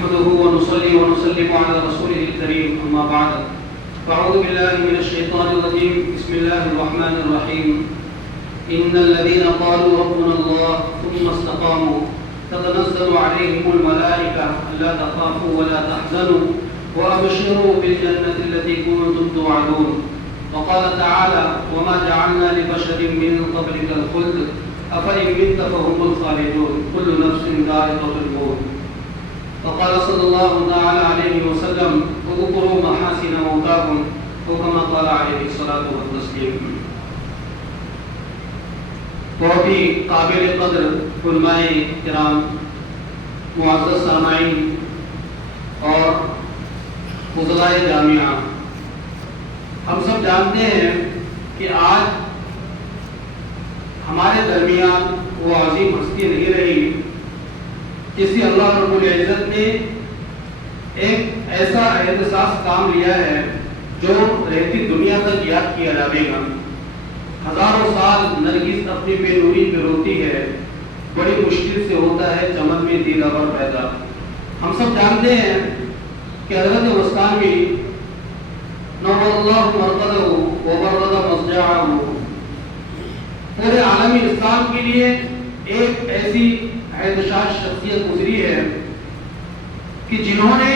نحمده ونصلي ونسلم على رسوله الكريم أما بعد فأعوذ بالله من الشيطان الرجيم بسم الله الرحمن الرحيم إن الذين قالوا ربنا الله ثم استقاموا تتنزل عليهم الملائكة ألا تخافوا ولا تحزنوا وأبشروا بالجنة التي كنتم توعدون. وقال تعالى وما جعلنا لبشر من قبلك الخلد أفإن مت فهم الخالدون كل نفس ذائقة الموت. وقال صلى الله تعالى عليه وسلم اذكروا محاسن موتاكم وكما قال عليه الصلاة والتسليم. بہت ہی قابل قدر علماء کرام، معزز سامعین اور فضلائے جامعہ، ہم سب جانتے ہیں کہ آج ہمارے درمیان وہ عظیم ہستی نہیں رہی جسے اللہ رب العزت نے ایک ایسا احساس کام لیا ہے جو رہتی دنیا تک یاد کیا جائے گا. ہزاروں سال نرگس اپنی بے نوری پہ روتی ہے، بڑی مشکل سے ہوتا ہے چمن میں دیدہ پیدا. ہم سب جانتے ہیں کہ حضرت وسطانوی نور اللہ مرقدہ وبرد مضجعہ پورے عالمی اسلام کے لیے ایک ایسی احتشاش شخصیت گزری ہے کہ جنہوں نے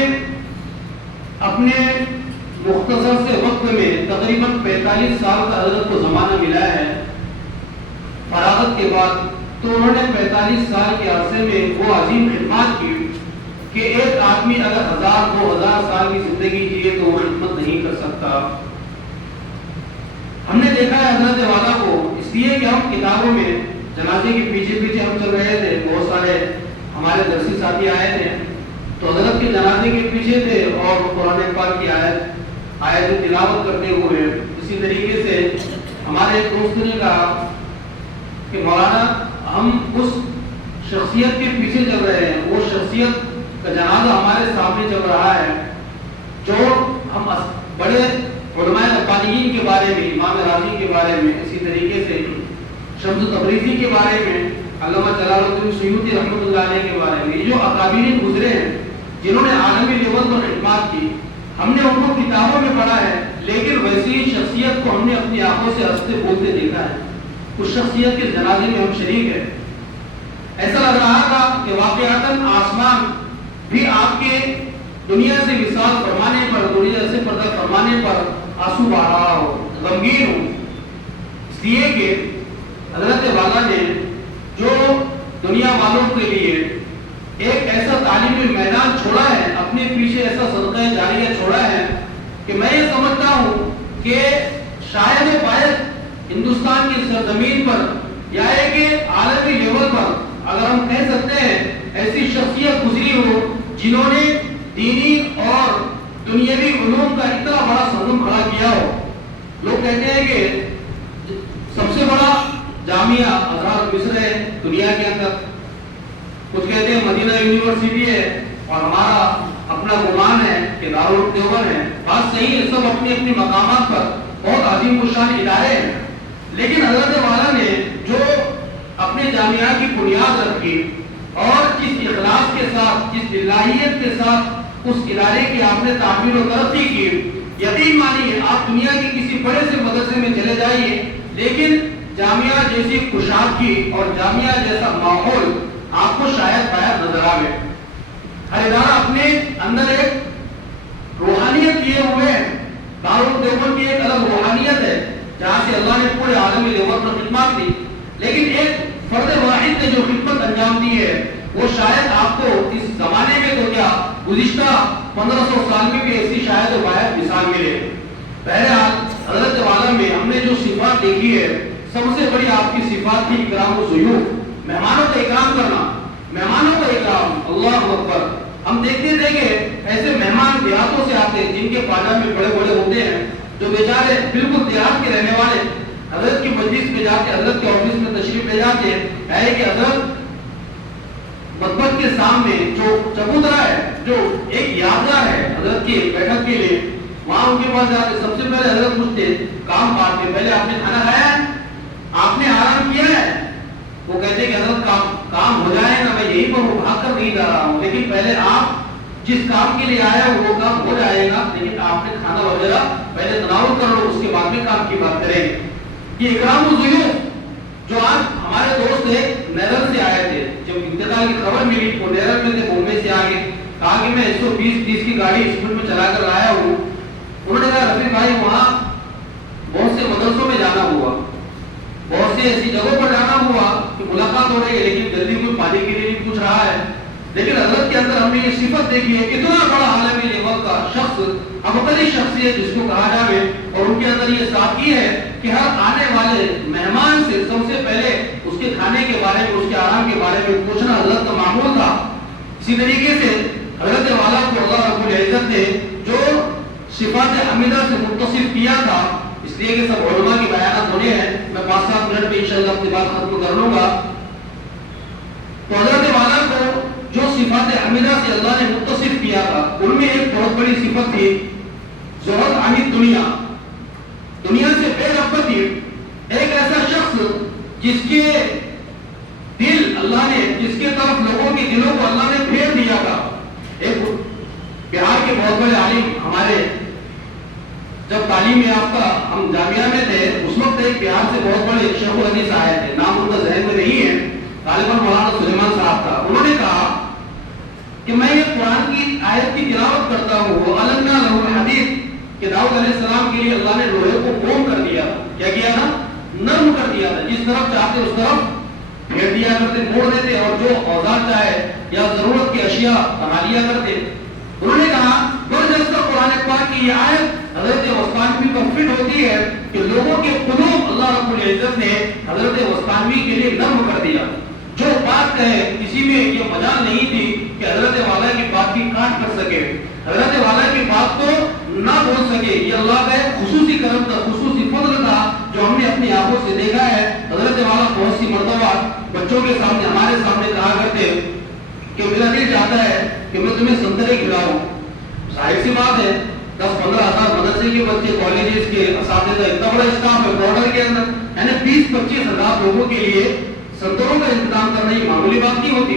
اپنے مختصر سے وقت میں تقریباً 45 سال کا حضرت کو زمانہ ملا ہے فراغت کے بعد، تو انہوں نے 45 سال کے عرصے میں وہ عظیم خدمات کی کہ ایک آدمی اگر 1000-2000 سال کی زندگی جیے تو وہ خدمت نہیں کر سکتا. ہم نے دیکھا ہے حضرت والا کو اس لیے کہ ہم کتابوں میں جنازے کے پیچھے پیچھے ہم چل رہے تھے، بہت سارے ہمارے درسی ساتھی آئے تھے تو حضرت کے جنازے کے پیچھے تھے اور قرآن پاک کی آیت تلاوت کرتے ہوئے. اسی طریقے سے ہمارے ایک دوست نے کہا کہ مولانا ہم اس شخصیت کے پیچھے چل رہے ہیں، وہ شخصیت کا جنازہ ہمارے سامنے چل رہا ہے جو ہم بڑے علماء ربانیین کے بارے میں، امام راضی کے بارے میں، اسی طریقے سے شمس تبریزی کے بارے میں، علامہ جلال الدین سیوطی رحمۃ اللہ علیہ کے بارے میں، یہ جو اکابرین گزرے ہیں جنہوں نے عالمی لیول پر خدمات کی، ہم نے ان کو کتابوں میں پڑھا ہے لیکن ویسی شخصیت کو ہم نے اپنی آنکھوں سے ہنستے بولتے دیکھا ہے. اس شخصیت کے جنازے میں ہم شریک ہیں. ایسا لگ رہا تھا کہ واقعاتاً آسمان بھی آپ کے دنیا سے وصال فرمانے پر، دنیا سے پردہ فرمانے پر آنسو بہا رہا ہو، غمگین ہو، اس لیے کہ حضرت والا نے جو دنیا والوں کے لیے ایک ایسا تعلیمی میدان چھوڑا ہے، اپنے پیچھے ایسا صدقہ جاریہ چھوڑا ہے کہ میں یہ سمجھتا ہوں کہ شاید باید ہندوستان کی سرزمین پر یا کہ عالمی لیول پر اگر ہم کہہ سکتے ہیں ایسی شخصیت گزری ہو جنہوں نے دینی اور دنیاوی علوم کا اتنا بڑا سنگم کھڑا کیا ہو. لوگ کہتے ہیں کہ سب سے بڑا جامعہ ازہر مصر ہے دنیا کے اندر، کچھ کہتے ہیں مدینہ یونیورسٹی ہے اور ہمارا اپنا گمان ہے کہ دارالعلوم ہے. بات صحیح ہے، سب اپنی اپنی مقامات پر بہت عظیم الشان ادارے ہیں، لیکن حضرت والا نے جو اپنے جامعہ کی بنیاد رکھی اور جس اخلاص کے ساتھ، جس الہیت کے ساتھ اس ادارے کی آپ نے تعمیر و ترقی کی، یقین مانیے آپ دنیا کے کسی بڑے سے مدرسے میں چلے جائیے لیکن جامعہ جیسی کشادگی اور جامعہ جیسا ماحول آپ کو شاید باید نظر آئے. ہر ادارہ اپنے اندر ایک روحانیت لیے ہوئے ہیں. دارالعلوم کی ایک الگ روحانیت ہے جہاں سے اللہ نے پورے عالمی لیول پر خدمات دی، لیکن ایک فرد واحد نے جو خدمت انجام دی ہے وہ شاید آپ کو اس زمانے میں تو کیا گزشتہ 1500 سال میں بھی ایسی شاید و باید مثال ملے. بہرحال حضرت والا میں ہم نے جو صفات دیکھی ہے سب سے بڑی آپ کی صفات تھی اکرام و ضیوف، مہمانوں کا اکرام کرنا، مہمانوں کا اکرام. اللہ اکبر. ہم دیکھتے تھے کہ ایسے مہمان دیہاتوں سے آتے ہیں جن کے پاجامے بڑے بڑے ہوتے ہیں، جو بیچارے بالکل دیہات کے رہنے والے حضرت کی مجلس میں جا کے، حضرت کے آفس میں تشریف لے جاتے ہیں کہ حضرت مطبخ کے سامنے جو چبوترا ہے، جو ایک یادگار ہے حضرت کی بیٹھک کے لیے، وہاں ان کے پاس جا کے سب سے پہلے حضرت پوچھتے کام بانٹتے، پہلے آپ نے کھانا کھایا ہے، آپ نے آرام کیا ہے؟ وہ کہتے کہ حضرت کام ہو جائے نا، میں یہیں پر بھاگ کر نہیں جا رہا ہوں، لیکن پہلے آپ جس کام کے لیے آیا وہ کام ہو جائے گا، لیکن آپ نے کھانا وغیرہ پہلے تناول کر لو، اس کے بعد میں کام کی بات کریں گے۔ یہ اکرام الضیوف جو آج ہمارے دوست ایک نیرل سے آئے تھے، جب انتقال کی خبر ملی وہ نیرل میں تھے، بمبئی سے آگے کہا کہ میں 120 کی گاڑی اسپیڈ میں چلا کر لایا ہوں۔ انہوں نے کہا رفیق بھائی وہاں بہت سے مدرسوں میں جانا ہوا، بہت سے ایسی جگہوں پر جانا ہوا کہ ملاقات ہو رہی ہے لیکن جلدی کوئی پانی کے لیے نہیں پوچھ رہا ہے، لیکن حضرت کے اندر ہم نے یہ صفت دیکھی ہے، کتنا بڑا عالم وقت کا شخص، ابتری شخصیت جس کو کہا جائے، اور ان کے اندر یہ سادگی ہے کہ ہر آنے والے مہمان سے سب سے پہلے اس کے کھانے کے بارے میں، اس کے آرام کے بارے میں پوچھنا حضرت کا معمول تھا۔ اسی طریقے سے حضرت والا کو اللہ رب العزت نے جو صفات حمیدہ سے متصف کیا تھا، اس لیے کہ سب علماء کی بیانات ہونے ہیں، میں 5-7 منٹ میں انشاءاللہ اپنی بات ختم کر لوں گا۔ تو حضرت والا کو جو صفات حمیدہ سے اللہ نے متصف کیا تھا، ان میں ایک بہت بڑی صفت تھی زہد عن الدنیا، دنیا سے بے رغبتی۔ ایک ایسا شخص جس کے دل اللہ نے، جس کے طرف لوگوں کے دلوں کو اللہ نے پھیر دیا تھا۔ ایک بہار کے بہت بڑے عالم ہمارے، جب تعلیم یافتہ ہم جامعہ میں تھے اس وقت ایک بہار سے بہت بڑے شیخ الحدیث آئے تھے، نام ان کا ذہن میں نہیں ہے، غالباً مولانا سلیمان صاحب تھا۔ انہوں نے کہا کہ میں یہ قرآن کی آیت کی تلاوت کرتا ہوں، وَأَلَنَّا لَهُ الْحَدِيدَ، کہ داؤد علیہ السلام کے لیے اللہ نے لوہے کو موم کر دیا تھا، کیا کیا تھا؟ نرم کر دیا تھا، جس طرف چاہتے اس طرف پھیر دیا کرتے، موڑ دیتے، اور جو اوزار چاہے یا ضرورت کی اشیاء بنا لیا کرتے۔ انہوں نے کہا برجستہ قرآن پاک کی یہ آیت حضرت وسطانوی پر فٹ ہوتی ہے کہ لوگوں کے قلوب اللہ رب العزت نے حضرت وسطانوی کے لیے نرم کر دیا۔ جو بات کہے کسی میں یہ مجال نہیں تھی کہ حضرت والا کی بات کی کاٹ کر سکے، حضرت والا کی بات کو نہ بول سکے۔ یہ اللہ کا ایک خصوصی کرم تھا، خصوصی فضل تھا جو ہم نے اپنی آنکھوں سے دیکھا ہے۔ حضرت والا بہت سی مرتبہ بچوں کے سامنے، ہمارے سامنے کہا کرتے کہ میرا دل چاہتا ہے کہ میں تمہیں سنترے کھلاؤں۔ ظاہر سی بات ہے 10-15 ہزار مدرسے کے بچے، کالجز کے اساتذہ، اتنا بڑا اسٹاف ہے بارڈر کے اندر، یعنی 20-25 ہزار لوگوں کے لیے سنتروں کا انتظام کرنا یہ معمولی بات نہیں ہوتی۔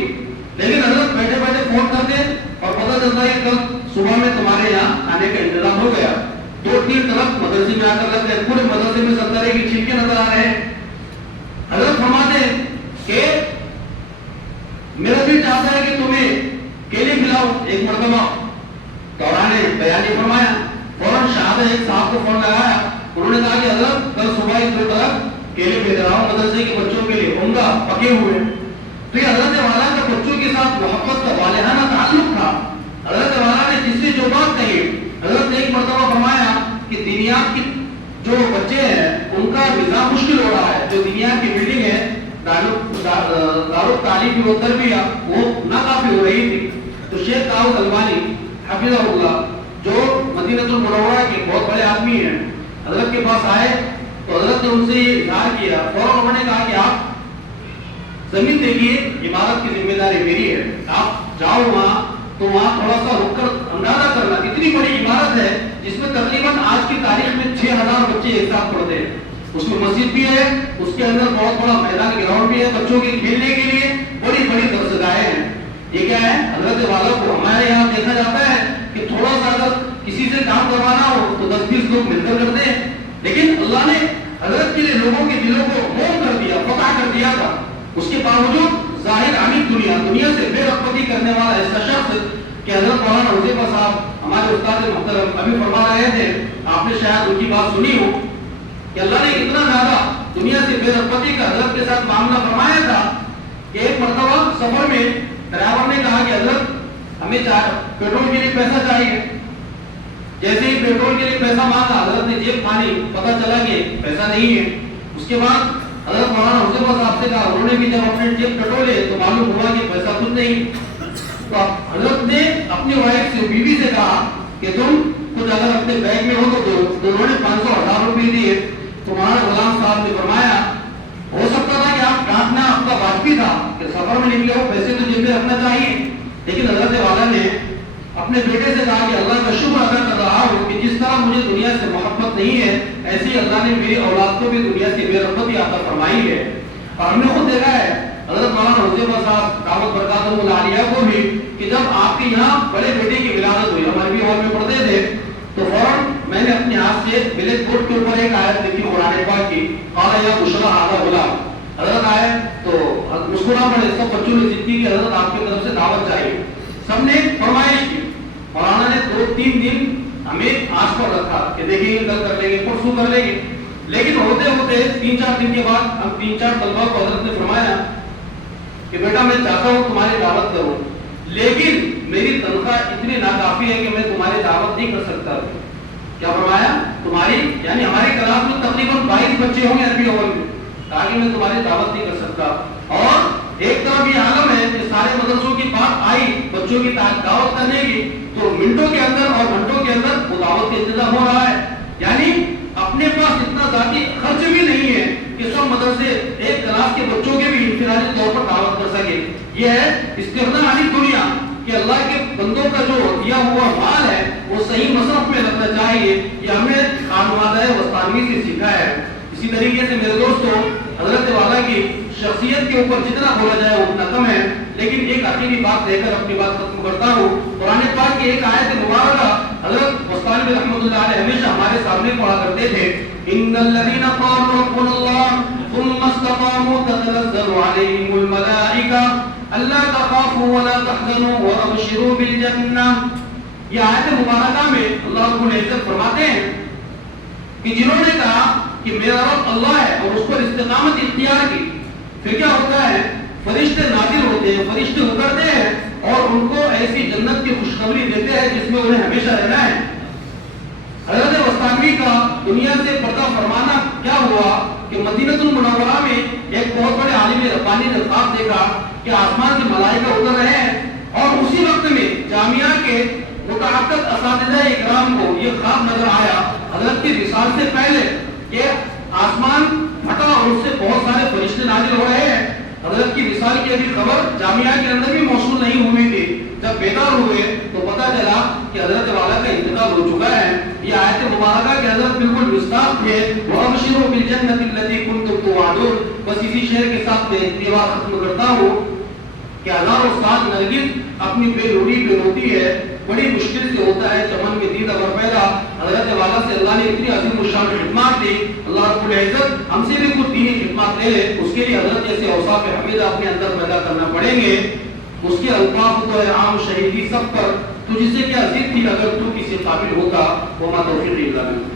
لیکن حضرت بیٹھے بیٹھے فون کرتے اور پتہ چلتا ہے کل صبح میں تمہارے یہاں آنے کا انتظام ہو گیا۔ 2-3 طرف مدرسے میں آ کر لگتے ہیں، پورے مدرسے میں سنترے کی چھلکے نظر آ رہے ہیں۔ حضرت فرماتے ہیں کہ میرا دل چاہتا ہے کہ تمہیں کیلے کھلاؤ۔ ایک مرتبہ دوران بیان نے فرمایا، فوراً شاہد ایک صاحب کو فون لگایا، انہوں نے کہا کہ حضرت کل صبح 2 طرف کیلے بھیج رہا ہوں مدرسے کے بچوں کے لیے، عمدہ پکے ہوئے۔ تو یہ حضرت والا کا بچوں کے ساتھ محبت کا والہانہ تعلق تھا۔ حضرت والا نے جس سے جو بات کہی، حضرت نے ایک مرتبہ فرمایا کہ دینیات کی جو بچے ہیں ان کا نظام مشکل ہو رہا ہے، جو دینیات کی بلڈنگ ہے دارالتعلیم و تربیہ وہ ناکافی ہو رہی تھی۔ تو شیخ داؤد البانی حفظہ اللہ جو مدینہ المنورہ کے بہت بڑے آدمی ہیں، حضرت کے پاس آئے تو حضرت نے ان سے یہ اظہار کیا، فوراً انہوں نے کہا کہ آپ زمین دیکھیے، عمارت کی ذمہ داری میری ہے، آپ جاؤ وہاں تو وہاں تھوڑا سا رک کر اندازہ کرنا، اتنی بڑی عمارت ہے جس میں تقریباً آج کی تاریخ میں 6000 بچے ایک ساتھ پڑھتے ہیں، اس میں مسجد بھی ہے، اس کے اندر بہت بڑا میدان گراؤنڈ بھی ہے بچوں کے کھیلنے کے لیے، بڑی بڑی درسگاہیں ہیں۔ یہ کیا ہے؟ حضرت والا کو ہمارے یہاں دیکھا جاتا ہے کہ تھوڑا سا اگر کسی سے کام کروانا ہو تو 10-20 لوگ مل کر کرتے ہیں، لیکن اللہ نے حضرت کے لیے لوگوں کے دلوں کو موم کر دیا، فتح کر دیا تھا۔ اس کے باوجود ظاہر عن دنیا، دنیا سے بے رغبتی کرنے والا ایسا شخص کہ حضرت مولانا حذیفہ صاحب ہمارے استاد محترم ابھی فرما رہے تھے، آپ نے شاید ان کی بات سنی ہو کہ اللہ نے اتنا زیادہ دنیا سے بے رغبتی کا حضرت کے ساتھ معاملہ فرمایا تھا کہ ایک مرتبہ سفر میں ڈرائیور نے کہا کہ حضرت ہمیں پیٹرول کے لیے پیسہ چاہیے۔ جیسے ہی پیٹرول کے لیے پیسہ مانگا، حضرت نے جیب کھانی، پتہ چلا کہ پیسہ نہیں ہے۔ اس کے بعد حضرت مولانا حذیفہ صاحب سے کہا، انہوں نے بھی جب اپنے جیب ٹٹولے تو معلوم ہوا کہ پیسہ کچھ نہیں۔ تو حضرت نے اپنی وائف سے، بیوی سے کہا کہ تم کچھ اگر اپنے بیگ میں ہو تو دو۔ تو انہوں نے 500 روپے دیے۔ تو مولانا غلام صاحب نے فرمایا ہو سکتا تھا کہ آپ ڈانٹنا آپ کا واجبی تھا کہ سفر میں نکلے ہو، پیسے تو جیب میں رکھنا چاہیے، لیکن حضرت والا نے اپنے بیٹے سے کہا کہ اللہ کا شکر ادا کر رہا ہوں کہ جس طرح مجھے دنیا سے محبت نہیں ہے، ایسی اللہ نے میری اولاد کو بھی دنیا سے بے رغبتی عطا فرمائی ہے۔ اور ہم نے خود دیکھا ہے حضرت مولانا حذیفہ صاحب دعوت برکاتہ العالیہ کو بھی کہ جب آپ کے یہاں بڑے بیٹے کی ولادت ہوئی، ہمارے بھی ہال میں پڑھتے تھے، تو فوراً میں نے اپنے ہاتھ سے بلیک بورڈ کے اوپر ایک آیت لکھی قرآن پاک کی، قال یا بشرا ھذا غلام. حضرت آئے تو مسکرا پڑے، سب بچوں نے ضد کی کہ حضرت آپ کی طرف سے دعوت چاہیے. سب نے فرمائش کی. مولانا نے 2-3 دن ہمیں آس پر رکھا کہ دیکھیں گے، کل کر لیں گے، پرسوں کر لیں گے. لیکن ہوتے ہوتے 3-4 دن کے بعد ہم 3-4 طلبا کو حضرت نے فرمایا کہ بیٹا میں چاہتا ہوں تمہاری دعوت کروں، لیکن میری تنخواہ اتنی ناکافی ہے کہ میں تمہاری دعوت نہیں کر سکتا. کیا فرمایا؟ تمہاری یعنی ہماری کلاس میں تقریباً 22 بچے ہوں گے عربی اول میں، تاکہ میں تمہاری دعوت نہیں کر سکتا. اور ایک طرف یہ عالم ہے کہ سارے مدرسوں کی بات آئی بچوں کی دعوت کرنے کی، تو منٹوں کے اندر اور گھنٹوں کے اندر وہ دعوت کا انتظام ہو رہا ہے. یعنی اپنے پاس اتنا ذاتی خرچ بھی نہیں ہے کہ سب مدرسے ایک کلاس کے بچوں کے بھی انفرادی طور پر دعوت کر سکے. یہ ہے استغنا علی دنیا کہ اللہ کے بندوں کا جو دیا ہوا مال ہے وہ صحیح مصرف میں لگنا چاہیے. یہ ہمیں خانوادہ وسطانوی سے سیکھا ہے. اسی طریقے سے میرے دوستوں، حضرت والا کی شخصیت کے اوپر جتنا بولا جائے اتنا کم ہے. لیکن ایک آخری بات لے کر اپنی بات ختم کرتا ہوں. قرآن پاک کی ایک آیت مبارکہ حضرت وسطانی رحمۃ اللہ علیہ ہمیشہ ہمارے سامنے پڑھا کرتے تھے. ان الذين قالوا ربنا الله ثم استقاموا تتنزل عليهم الملائكة الا تخافوا ولا تحزنوا وابشروا بالجنة. یہ آیت مبارکہ میں اللہ رب العزت فرماتے ہیں کہ جنہوں نے کہا کہ میرا رب اللہ ہے اور اس پر استقامت اختیار کی، پھر کیا ہوتا ہے؟ فرشتے نازل ہوتے ہیں، فرشتے اترتے ہیں اور ان کو ایسی جنت کی خوشخبری دیتے ہیں جس میں انہیں ہمیشہ رہنا ہے. حضرت وسطانوی کا دنیا سے پردہ فرمانا کیا ہوا کہ مدینہ المنورہ میں ایک بہت بڑے عالم ربانی نے خواب دیکھا کہ آسمان سے ملائکہ اتر رہے ہیں، اور اسی وقت میں جامعہ کے متعدد اساتذہ اکرام کو یہ خواب نظر آیا حضرت کی وصال سے پہلے کہ آسمان پھٹا اور اس سے بہت سارے فرشتے نازل ہو رہے ہیں. حضرت کی وصال کی ابھی خبر جامعہ کے اندر بھی موصول نہیں ہوئی تھی. جب بیدار ہوئے تو پتہ چلا کہ حضرت والا کا انتقال ہو چکا ہے. یہ آیت مبارکہ کے حضرت بالکل مصداق تھے. وَأَبْشِرُوا بِالْجَنَّةِ الَّتِي كُنتُمْ تُوعَدُونَ. بس اسی شعر کے ساتھ میں اپنی بات ختم کرتا ہوں کہ ہزاروں سال نرگس اپنی بے روی پہ روتی ہے، بڑی مشکل سے ہوتا ہے چمن میں دید اگر پیدا. حضرت والا سے اللہ نے اتنی عظیم الشان خدمات دی. اللہ رب العزت ہم سے بھی کچھ دینی خدمات لے لے، اس کے لیے حضرت جیسے اوصاف حمیدہ اپنے اندر پیدا کرنا پڑیں گے. اس کے الطاف تو ہے عام شہیدی سب پر، تجھ سے کیا ضد تھی اگر تو کسی قابل ہوتا. وما توفیقی الا باللہ.